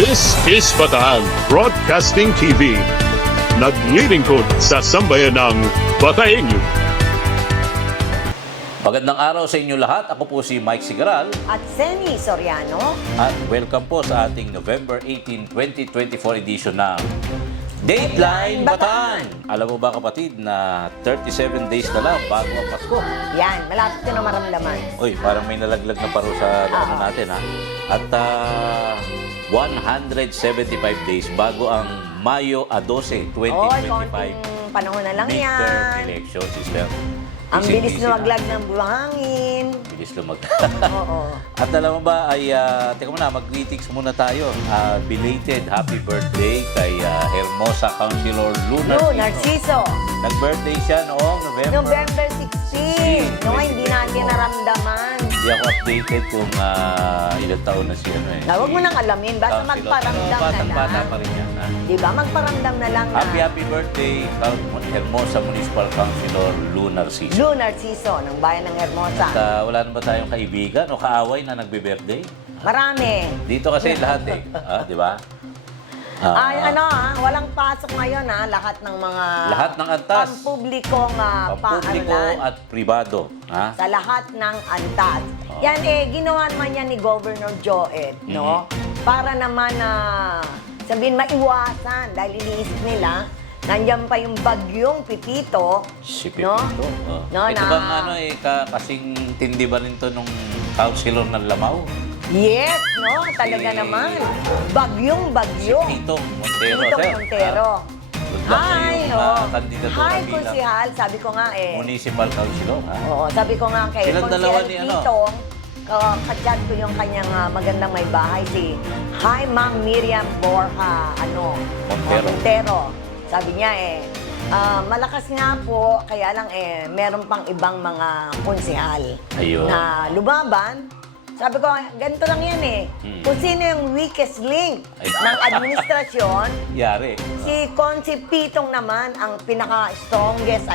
This is Bataan Broadcasting TV. Naglilingkod sa sambayan ng Bataenyo. Magandang araw sa inyo lahat. Ako po si Mike Sigaral. At Seni Soriano. At welcome po sa ating November 18, 2024 edition ng Dateline Bataan. Alam mo ba kapatid na 37 days na lang bago ang Pasko? Yan, malapit ko na maramdaman. Uy, parang may nalaglag na paro sa ano natin ha. At 175 days bago ang Mayo 12, 2025. Konting panahon na lang midterm yan. election, sister. Ang bilis lumaglag ng buhangin. Bilis lumaglag. Oo. At alam mo ba, ay, teka muna, mag-greetings muna tayo. Belated happy birthday kay Hermosa Councilor Luna Narciso. Nag-birthday siya noong November 16. No, hindi natin naramdaman. Hindi ako updated kung ilang taon na siya. Huwag mo nang alamin. Basta magparamdam na lang. Bata pa rin yan. Diba? Magparamdam na lang na. Happy birthday, Hermosa Municipal Councilor Luna Narciso. Narciso ng bayan ng Hermosa. At wala na ba tayong kaibigan o kaaway na nagbe-birthday? Marami. Dito kasi lahat eh. Di ba? Walang pasok ngayon lahat ng mga Lahat ng antas. pampublikong Pampubliko at pribado. Ha? sa lahat ng antas. Yan ginawa naman yan ni Governor Joed, no? Para naman sabihin maiwasan dahil iniisip nila nandiyan pa yung bagyong Pipito, Si no? Pepito. No, Ito bang kasing tindi ba rin to nung councilor ng Lamao? Yes, no? Talaga naman. Bagyong bagyo. Si Tito Montero. Tito sir. Montero. Good luck sa Hi, iyong kandidatura Hi, bilang Konsihal. Sabi ko nga municipal councilor. Ha? Oo, sabi ko nga kay Silang dalawa Konsihal ni Pitong, kachat ko yung kanyang magandang may bahay, si Hi, Ma'am Miriam Borja, Montero. Sabi niya malakas nga po, kaya lang meron pang ibang mga konsihal Ayun. na lumaban. Sabi ko, ganito lang yan Kung sino yung weakest link ng administrasyon, Yari. si Konsi Pitong naman ang pinaka-strongest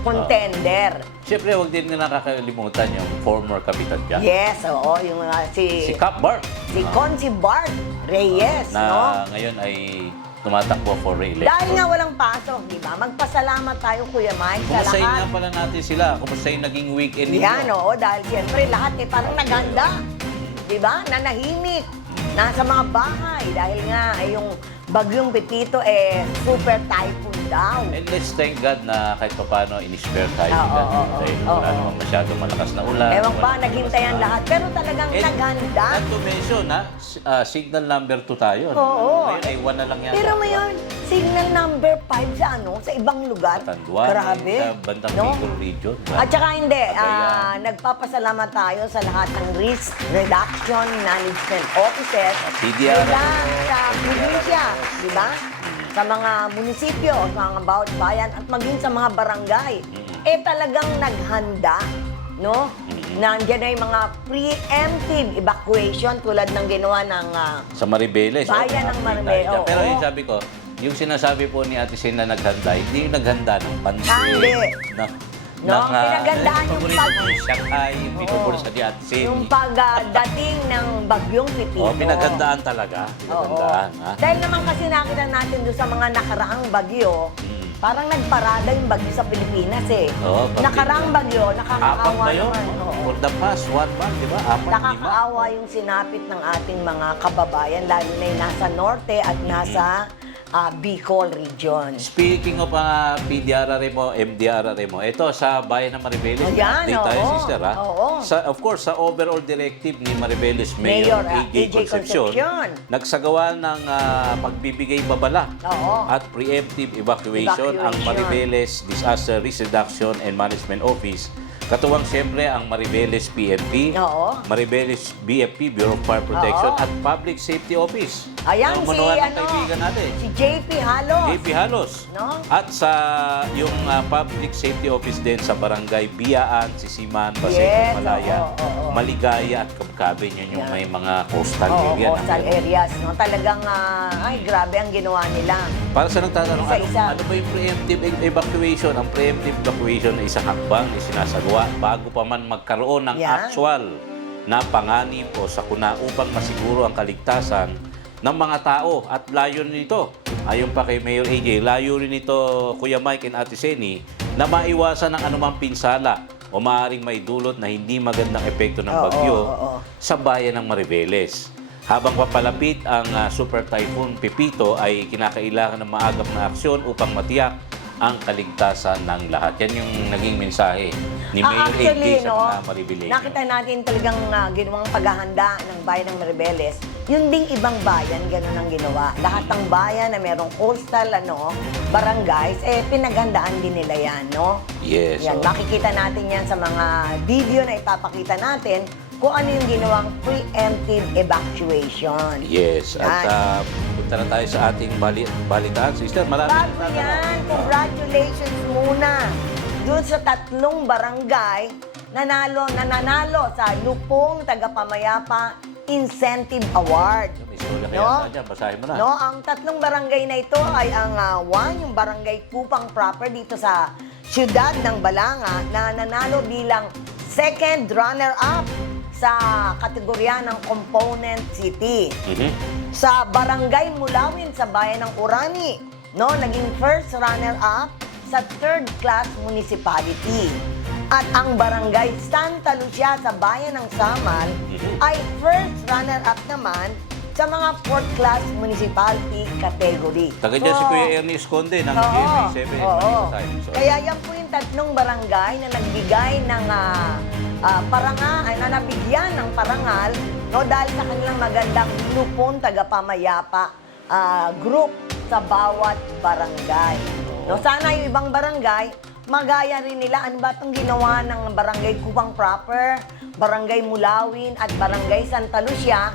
contender. Siyempre, huwag din nga nakakalimutan yung former kapitan dyan. Yes, oo. Yung Si Cap Bart. si Konsi Bart Reyes, Na ngayon ay tumatakbo for re-election. Dahil nga walang pasok, di ba? Magpasalamat tayo, Kuya Mike, sa Kumustahin lahat. nga pala natin sila. Kumusta yung naging weekend ninyo? Yan, oo. Dahil siyempre lahat parang naganda. Di ba? Nanahimik. Nasa mga bahay. Dahil nga yung bagyong Pepito super typhoon daw. And let's thank God na kahit pa paano in-spare tayo. Dahil oo. wala naman masyadong malakas na ulan. Ewan pa, walang naghintay ang malakas na- lahat. Pero talagang And naghanda. Not to mention, signal number 2 tayo. Oo. Ngayon ay 1 na lang yan. Pero ngayon, signal number 5 sa ibang lugar. Katanduan. Grabe. Sa Bandang No? Bicol Region. At saka hindi, Cagayan. nagpapasalamat tayo sa lahat ng risk reduction management officers PDR. mula sa probinsya, di ba? Sa mga munisipyo, sa mga bawat bayan, at maging sa mga barangay. Talagang naghanda, no? Nandiyan na yung mga preemptive evacuation tulad ng ginawa ng Sa Maribeles. Bayan ng Maribeles, oo. Pero yung sabi ko, yung sinasabi po ni Ate Sin na naghanda, hindi yung naghanda ng pansin. Hindi. No, pinaghandaan yung Yung Shanghai, yung pinupuro sa di Ate Sin. yung pagdating ng bagyong Pipito. Pinaghandaan talaga. Pinaghandaan. Ha? Dahil naman kasi nakita natin doon sa mga nakaraang bagyo, parang nagparada yung bagyo sa Pilipinas Oo, Nakaraang bagyo, Apat nakakaawa ba yun? naman. Oo. For the past 1 month, di ba? 4, 5. Nakakaawa yung sinapit ng ating mga kababayan, lalo na yung nasa Norte at nasa Bicol region. Speaking of PDRRM mo, MDRRM mo, ito sa bayan ng Maribeles, Ayan, update tayo, oo. sister, ha? Oo. Of course, sa overall directive ni Maribeles Mayor, Mayor A.J. A.J. Concepcion, Concepcion. nagsagawa ng pagbibigay babala Oo. at preemptive evacuation ang Evacuation. Maribeles Disaster Risk Reduction and Management Office. Katuwang siyempre ang Maribeles PNP, Oo. Maribeles BFP, Bureau of Fire Protection, Oo. at Public Safety Office. Ayan, Ang si, manuhan ng kaibigan natin. si JP Halos. JP Halos. No? At sa yung Public Safety Office din sa Barangay Biyaan, Sisiman, Baseco, Yes, Malaya, oo. Maligaya at Kabkabin. Yun yung may mga coastal Oo, area. coastal areas, no? Talagang, grabe ang ginawa nila. Para sa nagtatanong, Isa-isa. ano ba yung preemptive evacuation? Ang preemptive evacuation ay isang hakbang na sinasagawa bago pa man magkaroon ng Yan. actual na panganib o sakuna upang masiguro ang kaligtasan ng mga tao at layunin nito. Ayon pa kay Mayor AJ, layunin nito, Kuya Mike and Ate Seni, na maiwasan ang anumang pinsala o maaaring may dulot na hindi magandang epekto ng bagyo sa bayan ng Maribeles. Habang papalapit ang Super Typhoon Pepito ay kinakailangan ng maagap na aksyon upang matiyak ang kaligtasan ng lahat. Yan yung naging mensahe ni Mayor AJ sa mga Maribeles. Nakita natin talagang ginawang paghahanda ng bayan ng Maribeles. Yung ding ibang bayan, gano'n ang ginawa. Lahat ng bayan na merong coastal barangays, pinaghandaan din nila yan, no? Yes. Yan, makikita natin yan sa mga video na ipapakita natin kung ano yung ginawang preemptive evacuation. Yes. At punta na tayo sa ating balitaan. Sister, maraming Bago yan, congratulations muna doon sa 3 barangay nananalo sa Lupong Tagapamayapa Incentive Award. May istorya kaya No? dyan. Basahin mo na. No, ang 3 barangay na ito ay ang yung barangay Kupang proper dito sa siyudad ng Balanga na nanalo bilang second runner-up sa kategorya ng Component City. Sa Barangay Mulawin sa bayan ng Orani, no, naging first runner-up sa third class municipality. At ang Barangay Santa Lucia sa bayan ng Samal ay first runner-up naman sa mga fourth class municipality category. Taga dyan si Kuya Ernie Esconde ng GMA 7 in Manila Time. So, Kaya yan po yung 3 barangay na nagbigay ng na nabigyan ng parangal, no, dahil sa kanilang magandang Lupon Tagapamayapa group sa bawat barangay. No, sana yung ibang barangay, magaya rin nila ano ba itong ginawa ng Barangay Kupang Proper, Barangay Mulawin at Barangay Santa Lucia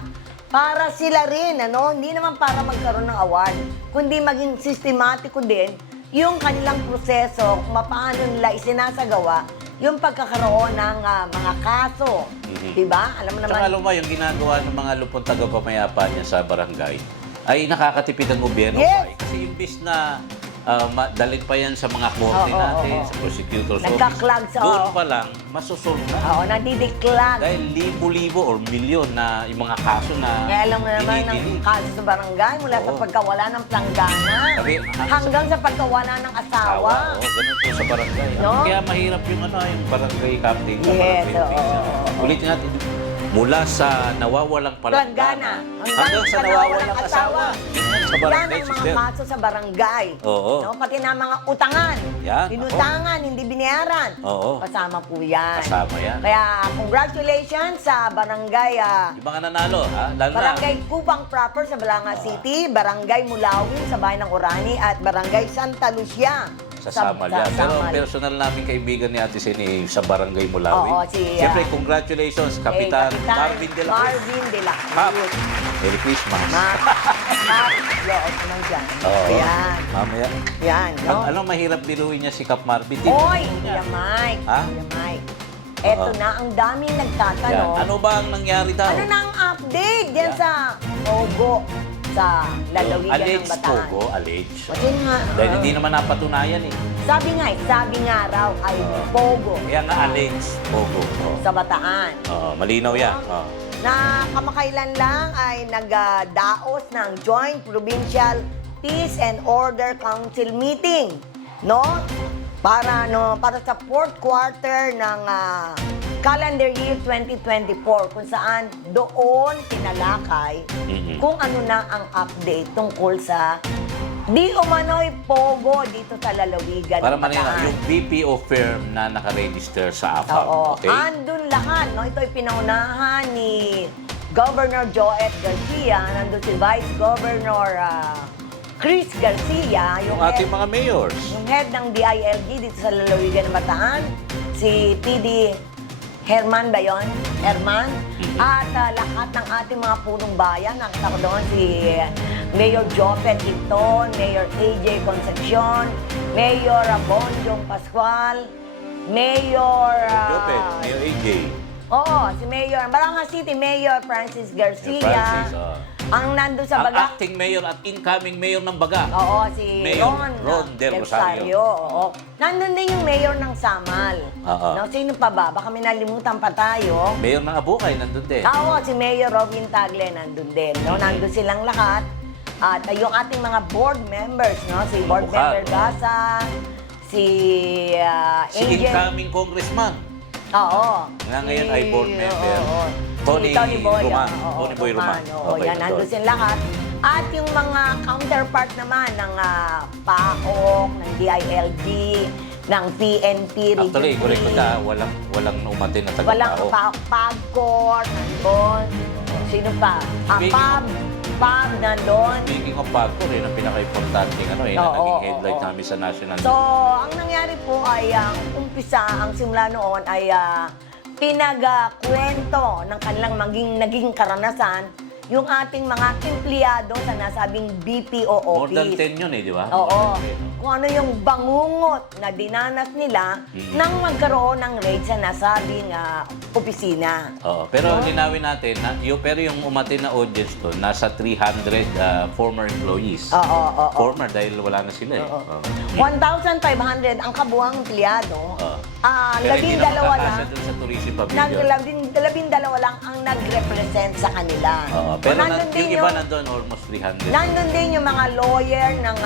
para sila rin, hindi naman para magkaroon ng award, kundi maging sistematiko din yung kanilang proseso kung paano nila isinasagawa yung pagkakaroon ng mga kaso. Diba? Alam mo naman. Tsaka alam mo, yung ginagawa ng mga lupon tagapamayapa niya sa barangay ay nakakatipid ang gobyerno. Yes. Kasi imbis na dalhin pa yan sa mga korte natin, sa prosecutor's office. Nagka-clag sa Doon pa lang, masusolve na. Oo, nadidiklag. Dahil libo-libo or milyon na yung mga kaso na Kaya alam mo naman ng dinidinig. kaso sa barangay mula sa pagkawala ng planggana hanggang sa pagkawala ng asawa. Ganun po sa barangay. No? Kaya mahirap yung yung barangay captain. Yes, barangay official. Ulitin natin. Mula sa nawawalang Planggana hanggang sa nawawalang asawa. Sa Yan barangay, ang mga sister. kaso sa barangay. Oo. No? Pati na mga utangan. Yan, Inutangan, hindi binayaran. Oo. Kasama po yan. Kasama yan. Kaya congratulations sa barangay Yung mga nanalo, ha? Lalo na. Barangay Kupang Proper sa Balanga City, Barangay Mulawin sa bayan ng Orani at Barangay Santa Lucia Sa Samal yan. Pero Samal. personal namin kaibigan ni Ate Seni sa Barangay Mulawin. Oo, si, Siyempre, congratulations, Kapitan Marvin de la Cruz. Marvin de la Pap, Cruz. Merry Christmas. Loob naman dyan. Oo. Yan. Mamaya. Yan, no? Ano mahirap biruin niya si Kap Marvin? Oy, Kuya Mike. Ha? Kuya Mike. Eto Oo. na, ang daming Yan. nagtatanong. Ano ba ang nangyari daw? Ano na ang update yan Yan. sa Ogo sa lalawigan ng Alleged Bataan? Pogo, alleged. Kasi nga, Dahil hindi naman napatunayan eh. sabi nga raw ay Pogo Kaya nga alleged Pogo. Oo. sa Bataan. Malinaw yan. Oo. Na kamakailan lang ay nagdaos ng Joint Provincial Peace and Order Council meeting, no? Para sa fourth quarter ng calendar year 2024 kung saan doon tinalakay kung ano na ang update tungkol sa di umano'y Pogo dito sa lalawigan Para ng manila, Bataan. yung BPO firm na nakaregister sa AFAM. Oo. Okay? Andun lahat, no? Ito ay pinaunahan ni Governor Joet Garcia, nandun si Vice Governor Chris Garcia, Yung ating mga mayors. yung head ng DILG dito sa lalawigan ng Bataan, si PD Herman ba yun? Herman? At lahat ng ating mga punong bayan, nakita ko doon si Mayor Jopet Hinton, Mayor AJ Concepcion, Mayor Bonjong Pascual, Mayor... Jopet, Mayor AJ. Oo, si Mayor Balanga City, Mayor Francis Garcia. Francis, Ang nandun sa Ang Baga, acting mayor at incoming mayor ng Baga. oo, si Mayor Ron, Ron Del Rosario. Oo. Nandun din yung mayor ng Samal. Oo. No, sino pa ba? Baka may nalimutan pa tayo. Mayor ng Abukay, nandun din. Oo, si Mayor Robin Tagle nandun din. No? Nandun silang lahat. At yung ating mga board members, no? Si Board Bukal, Member Gasa, si Si Angel. incoming congressman. Oo. Na ngayon ay board member. Oo. Tony Si Boy. Roman. Oo, Tony Boy Roman. Oo, Okay, yan. Nandun ito. sila lahat. At yung mga counterpart naman ng PAOK, ng DILG, ng PNP, Region Actually, correct ko 3. na, walang umatin na Walang taga-pao. PAGCOR, nandun. Sino pa? Speaking PAB nandun. Speaking of Pagcor, yun ang pinaka-importante na naging headline namin sa national. So, ang nangyari po ay ang umpisa, ang simula noon ay pinagkwento ng kanilang naging karanasan yung ating mga empleyado sa nasabing BPO More than office. 10 yun di ba? Oo. Kung ano yung bangungot na dinanas nila nang magkaroon ng raid sa nasabing opisina. Oo. Pero linawin natin, pero yung umatin na audience to, nasa 300 former employees. Oo. Former dahil wala na sila eh. Oo. 1,500 ang kabuang empleyado. Oo. Pero hindi 12 na lang. makakasa dun sa tourism pavilion. 12 lang ang nag-represent sa kanila. Oo. Pero Nandun din yung iba nandun, almost 300. Nandun din yung mga lawyer ng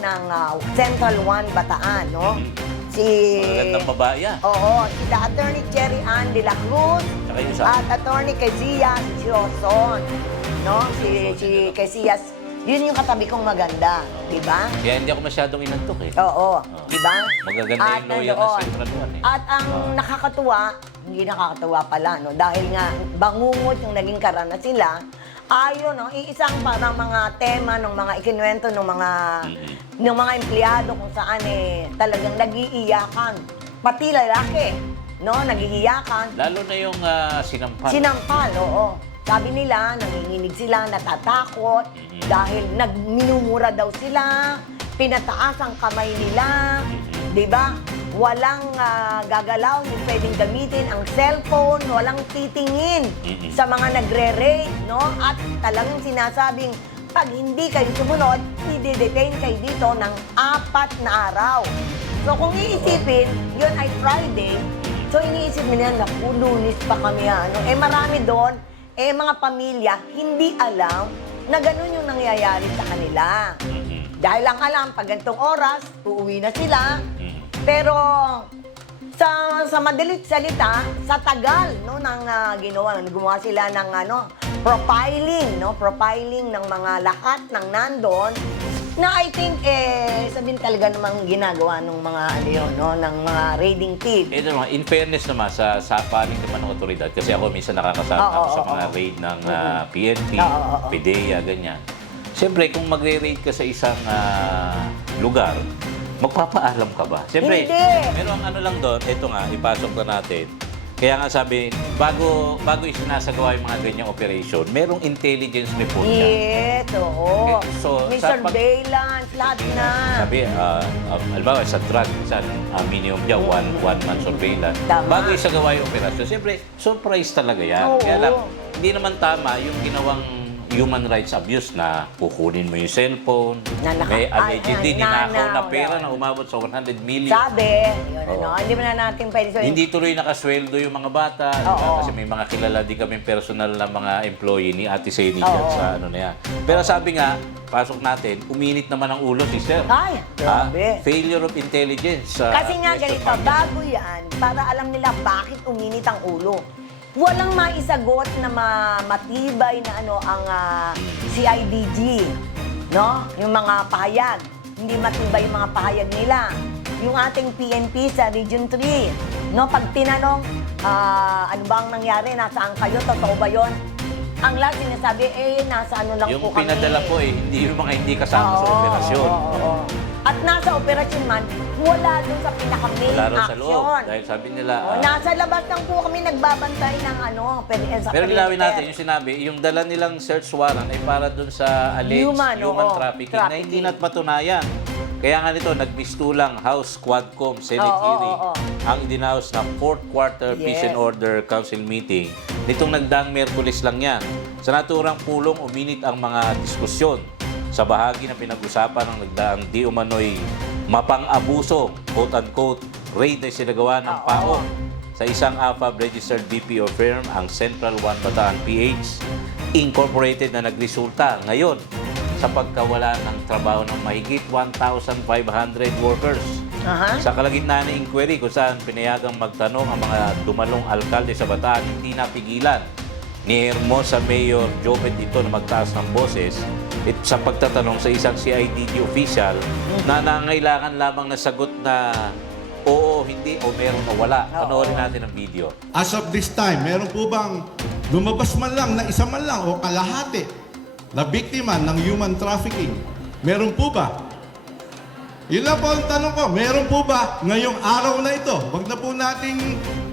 ng Central 1 Bataan, no? Si Magandang babae yan. Oo, si Attorney Cherry Ann de la Cruz Tsaka yung isa. at Attorney Casillas Joson, no? Si Casillas, yun yung katabi kong maganda, di ba? Kaya hindi ako masyadong inantok eh. Oo, di ba? Magaganda yung lawyer ng nandoon. Central 1 eh. At ang nakakatuwa, hindi nakakatuwa pala, no? Dahil nga, bangungot yung naging karanasan sila, ayun, no? Iisang parang mga tema ng mga ikinuwento ng mga empleyado kung saan talagang nag-iiyakan. Pati lalaki, no? Nag-iiyakan. Lalo na yung sinampal. Sinampal, oo. Sabi nila, nanginginig sila, natatakot, dahil minumura daw sila, pinataas ang kamay nila, di ba? Walang gagalaw, hindi pwedeng gamitin ang cellphone, walang titingin sa mga nagre-raid, no? At talagang sinasabing, pag hindi kayo sumunod, i-detain kayo dito ng 4 na araw. So kung iisipin, yun ay Friday, so iniisip nila, naku, Lunes pa kami, marami doon, mga pamilya, hindi alam na ganun yung nangyayari sa kanila. Dahil ang alam, pag ganitong oras, uuwi na sila. Pero sa madalit salita, sa tagal ng gumawa sila ng profiling ng mga lahat ng nandon, na I think sabihin talaga namang ginagawa ng mga ng mga raiding team. Ito naman, in fairness naman sa panig naman ng otoridad, kasi ako minsan nakakasama ako sa mga raid ng PNP, PDEA, ganyan. Siyempre, kung magre-raid ka sa isang lugar, magpapaalam ka ba? Siyempre, Hindi. pero ang ano lang doon, ito nga, ipasok na natin. Kaya nga sabi, bago isinasagawa yung mga ganyang operation, merong intelligence report ka. Yes, oo. Okay, so, May sa surveillance, lahat na. Sabi, halimbawa sa drug, minsan, minimum dyan, one month surveillance. Tama. Bago isagawa yung operasyon, siyempre, surprise talaga yan. Oo. Kaya lang, hindi naman tama yung ginawang human rights abuse na kukunin mo yung cellphone, may allegedly ninakaw na pera na umabot sa 100 million. Sabi, yun, Oo. hindi mo na natin pwede sabihin. Hindi tuloy nakasweldo yung mga bata. Diba? Oo. Kasi may mga kilala din kaming personal na mga employee ni Ate Seni dyan sa ano na yan. Pero sabi nga, pasok natin, uminit naman ang ulo si Sir. Ay, grabe. Failure of intelligence. Kasi nga ganito, bago yan, para alam nila bakit uminit ang ulo. Walang maisagot na matibay na ang CIDG, no? Yung mga pahayag. Hindi matibay yung mga pahayag nila. Yung ating PNP sa Region 3, no? Pag tinanong, ano ba ang nangyari? Nasaan kayo? Totoo ba yun? Ang lahat sinasabi, nasa ano lang Yung po kami. pinadala po hindi yung mga hindi kasama sa operasyon. Oo. At nasa operasyon man, wala dun sa pinaka-main Wala rin sa action. loob. Dahil sabi nila, Nasa labas lang po kami nagbabantay ng sa pero linawin perimeter. natin, yung sinabi, yung dala nilang search warrant ay para dun sa alleged human trafficking na hindi na't matunayan. Kaya nga nito, nagbistulang House Quadcom Senate hearing ang idinaos na 4th Quarter Peace and Order Council meeting nitong nagdaang Miyerkules lang yan. Sa naturang pulong, uminit ang mga diskusyon sa bahagi na pinag-usapan ng nagdaang di umano'y mapang-abuso, quote-unquote, raid na sinagawa ng PAO sa isang AFAB registered BPO firm, ang Central One Bataan PH Incorporated, na nagresulta ngayon sa pagkawala ng trabaho ng mahigit 1,500 workers. Sa kalagitnaan ng inquiry kung saan pinayagang magtanong ang mga dumalong alkalde sa Bataan, hindi napigilan ni Hermosa Mayor Jobet ito na magtaas ng boses sa pagtatanong sa isang CIDG official na nangailangan lamang na sagot na oo, hindi, o meron o wala. Panoorin natin ang video. As of this time, meron po bang lumabas man lang na isa man lang o kalahati na biktima ng human trafficking? Meron po ba? Yun lang po ang tanong ko. Meron po ba ngayong araw na ito? Wag na po nating,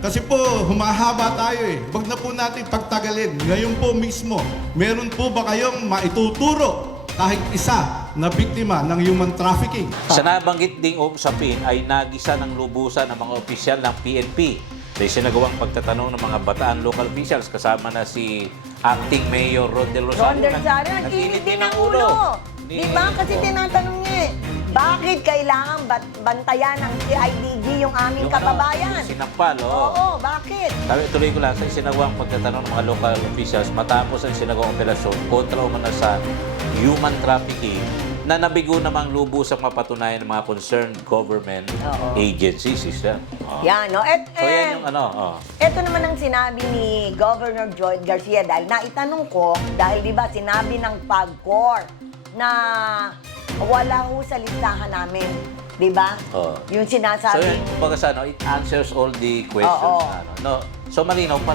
kasi po humahaba tayo eh. Wag na po nating pagtagalin. Ngayon po mismo, meron po ba kayong maituturo kahit isa na biktima ng human trafficking? Sa nabanggit ding usapin ay nagisa ng lubusan ng mga opisyal ng PNP. May sinagawang pagtatanong ng mga Bataan local officials kasama na si Acting Mayor Ron Del Rosario. Nag-init din ang ulo. Di ba? Kasi tinatanong niya eh, bakit kailangan bantayan ng CIDG yung aming kababayan? Yung sinampal, Oo, bakit? Sabi, tuloy ko lang, sa isinagawang pagtatanong ng mga local officials matapos ang isinagawang operasyon kontra umano sa human trafficking na nabigo namang lubusang mapatunayan ng mga concerned government agencies. Yan, no? So yan yung ano. Ito naman ang sinabi ni Governor Joy Garcia dahil naitanong ko, dahil di ba sinabi ng PAGCOR na wala ho sa listahan namin. Di ba? Yung So sinasabi. yan, kumbaga sa it answers all the questions. No? So malinaw pa.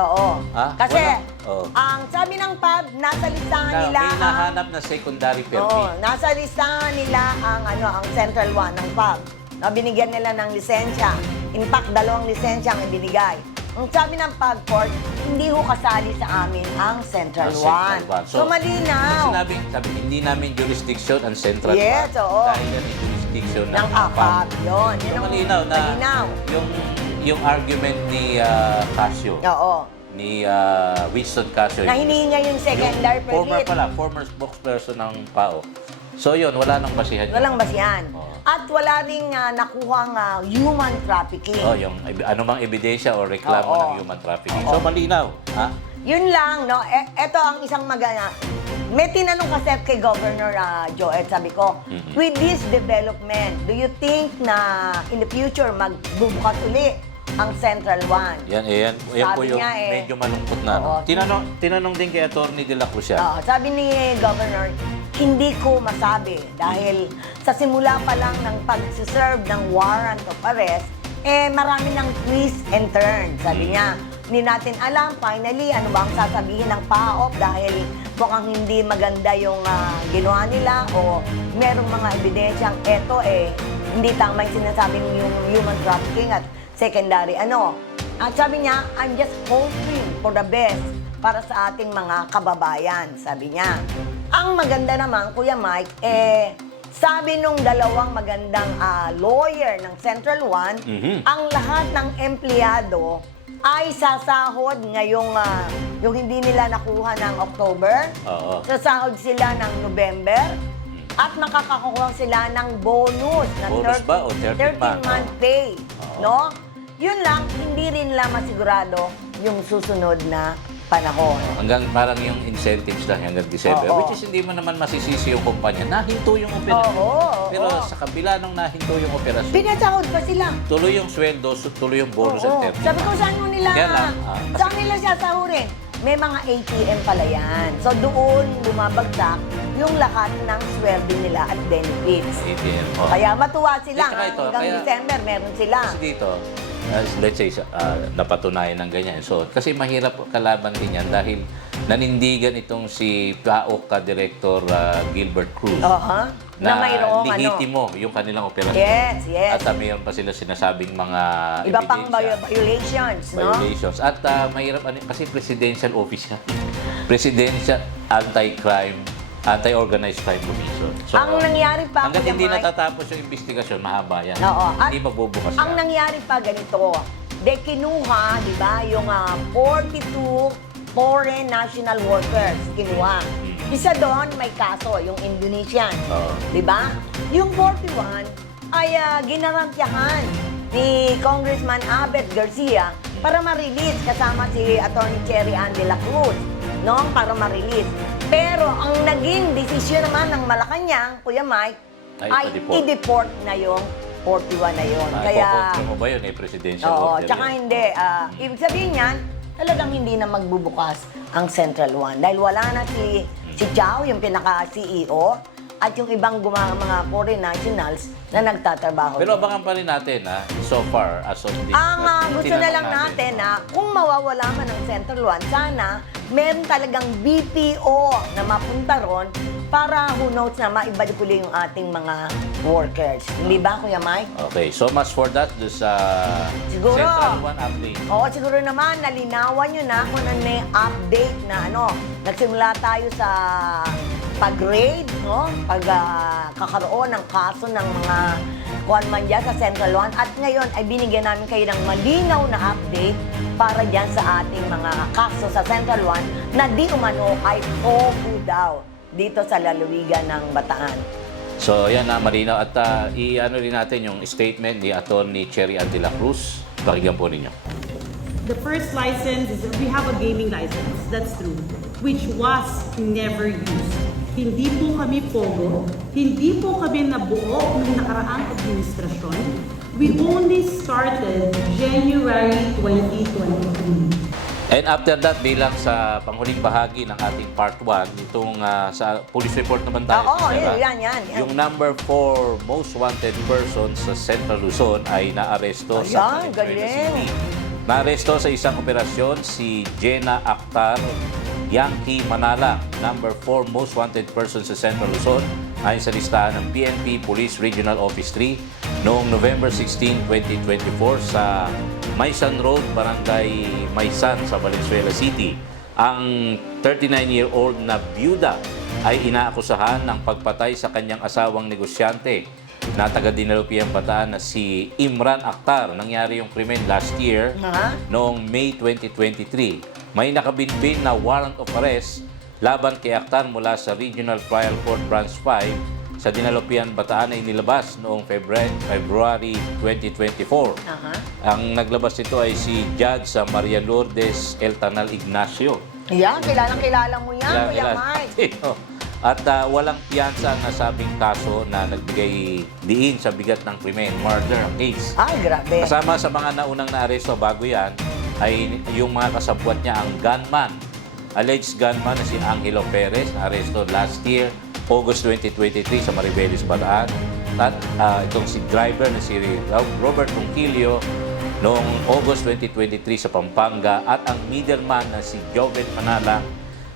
Oo. Ha? Kasi, Wala? ang sabi ng PAB, nasa listahan Na, nila may nahanap na secondary permit. nasa listahan nila ang Central One ng PAB. Na binigyan nila ng lisensya. In fact, 2 lisensya ang ibinigay. Ang sabi ng PAGCOR, hindi ho kasali sa amin ang Central One. So, malinaw. Sabi, hindi namin jurisdiction ang Central Yes, One. oo. Dahil yan yung jurisdiction ng AFAB. Yun. So, Yun ang malinaw na malinaw. yung argument ni Casio, Oo. ni Winston Casio. Na hinihinga yung secondary permit. Former spokesperson ng PAO. So yun, wala nang basihan. Walang basihan. Oo. At wala ring nakuhang human trafficking. Yung anumang ebidensya o reklamo Oo. ng human trafficking. So malinaw. Ha? Yun lang, no? Ito ang isang magana. May tinanong kasi kay Governor Joel, sabi ko, with this development, do you think na in the future magbubukas uli ang Central One? Yan po Sabi yung niya medyo malungkot na. Oo. Tinanong din kay Atty. De La Cruz yan. Sabi ni Governor, hindi ko masabi dahil sa simula pa lang ng pag-serve ng warrant of arrest, marami ng twist and turn. Sabi niya, hindi natin alam finally ano ba ang sasabihin ng PAOP dahil mukhang hindi maganda yung ginawa nila o merong mga ebidensyang hindi tama yung sinasabing yung human trafficking at secondary At sabi niya, I'm just hoping for the best para sa ating mga kababayan, sabi niya. Ang maganda naman, Kuya Mike, sabi nung 2 magandang lawyer ng Central One, ang lahat ng empleyado ay sasahod ngayong yung hindi nila nakuha ng October. Sasahod sila ng November at makakakuha sila ng bonus na Bonus ba o 13-month pay. No? Yun lang, hindi rin nila masigurado yung susunod na panahon. Hanggang parang yung incentives lang hanggang December. Which is hindi mo naman masisisi yung kumpanya. Nahinto yung operasyon. Pero sa kabila nung nahinto yung operasyon, Pinasahod pa sila. tuloy yung sweldo, tuloy yung bonus Oo. at 30. Sabi ko, saan mo nila, Kaya lang, saan nila sasahurin? May mga ATM pala yan. So doon bumabagsak yung lahat ng sweldo nila at benefits. ATM. Kaya matuwa sila. Tsaka ito, Hanggang kaya- December, meron sila. Kasi dito, let's say, napatunayan ng ganyan. So, kasi mahirap kalaban din yan dahil nanindigan itong si PAOK Director Gilbert Cruz Na mayroong lihitimo yung kanilang operasyon. Yes. At mayroon pa sila sinasabing mga Iba pang ebidensya, violations, no? violations. At mahirap, kasi presidential office yan. Presidential Anti-Crime, Anti-Organized Crime Commission. So, Ang nangyari pa, hanggat Kuya hindi Mike, natatapos yung investigasyon, mahaba yan. Oo. At Hindi magbubukas ang yan. nangyari pa ganito, kinuha, di ba, yung 42 foreign national workers, kinuha. Isa doon, may kaso, yung Indonesian. Oo. Di ba? Yung 41 ay ginarantyahan ni Congressman Abet Garcia para ma-release kasama si Atty. Cherry Ann de la Cruz, no? Para ma-release. Pero ang naging desisyon naman ng Malacanang, Kuya Mike, ay i-deport na yung 41 na yun. Kaya, Ipokontra mo ba yun presidential oo, order? tsaka yun? hindi. Ibig sabihin yan, talagang hindi na magbubukas ang Central One. Dahil wala na si Chow, yung pinaka-CEO, at yung ibang mga foreign nationals na nagtatrabaho. Pero abangan pa rin natin, so far, as of this. Ang gusto na lang natin, kung mawawala man ang Central One, sana meron talagang BPO na mapunta ron para who knows na maibalik ulit yung ating mga workers. Hindi ba, Kuya Mike? Okay, so much for that. Sa Siguro. Central One update. Oo, siguro naman, nalinawan nyo na kung ano na yung update na nagsimula tayo sa pag-raid, no? Kakaroon ng kaso ng mga kuwan man dyan sa Central One. At ngayon ay binigyan namin kayo ng malinaw na update para dyan sa ating mga kaso sa Central One na di umano ay pogo daw dito sa lalawigan ng Bataan. So, yan na, malinaw. At i-ano rin natin yung statement ni Atty. Cherry Ann de la Cruz. Pakinggan po ninyo. The first license is we have a gaming license, that's true, which was never used. Hindi po kami pogo, hindi po kami nabuo ng nakaraang administrasyon. We only started January 2023. And after that, bilang sa panghuling bahagi ng ating part 1, itong sa police report naman tayo. Oo, Sarah. yan. Yung number 4 most wanted person sa Central Luzon ay naaresto sa Ayan, Valenzuela galing. City. Naaresto sa isang operasyon si Jenna Akhtar Yankee Manala, number 4 most wanted person sa Central Luzon, ayon sa listahan ng PNP Police Regional Office 3 noong November 16, 2024 sa Maysan Road, Barangay Maysan sa Valenzuela City. Ang 39-year-old na byuda ay inaakusahan ng pagpatay sa kanyang asawang negosyante na taga Dinalupiang Bataan na si Imran Akhtar. Nangyari yung krimen last year noong May 2023. May nakabinbin na warrant of arrest laban kay Akhtar mula sa Regional Trial Court Branch 5 sa Dinalupian Bataan ay nilabas noong February 2024. Ang naglabas nito ay si Judge Maria Lourdes Eltanal Ignacio. Yan, kilala mo yan, Kuya Mike. At walang piyansa ang nasabing kaso na nagbigay diin sa bigat ng krimen, murder case. Ay, grabe. Kasama sa mga naunang naaresto bago yan ay yung mga kasabwat niya, ang gunman. Alleged gunman na si Angelo Perez, na aresto last year, August 2023 sa Maribeles, Bataan. At itong si driver na si Robert Ronquillo noong August 2023 sa Pampanga. At ang middleman na si Joven Manala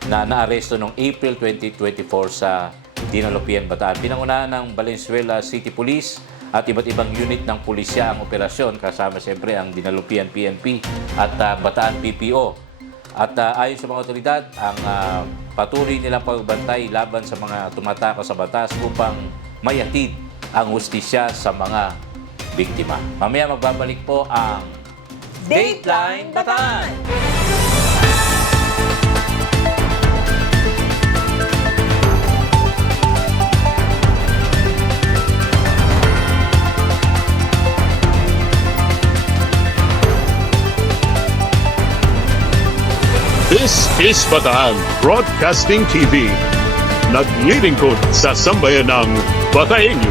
na naaresto noong April 2024 sa Dinalupian, Bataan. Pinangunahan ng Valenzuela City Police at iba't ibang unit ng pulisya ang operasyon, kasama siyempre ang Dinalupian PNP at Bataan PPO. At ayon sa mga otoridad, ang patuloy nilang pagbantay laban sa mga tumatako sa batas upang mayatid ang hustisya sa mga biktima. Mamaya magbabalik po ang Dateline Bataan! This is Bataan Broadcasting TV. Naglilingkod sa sambayanang Bataenyo.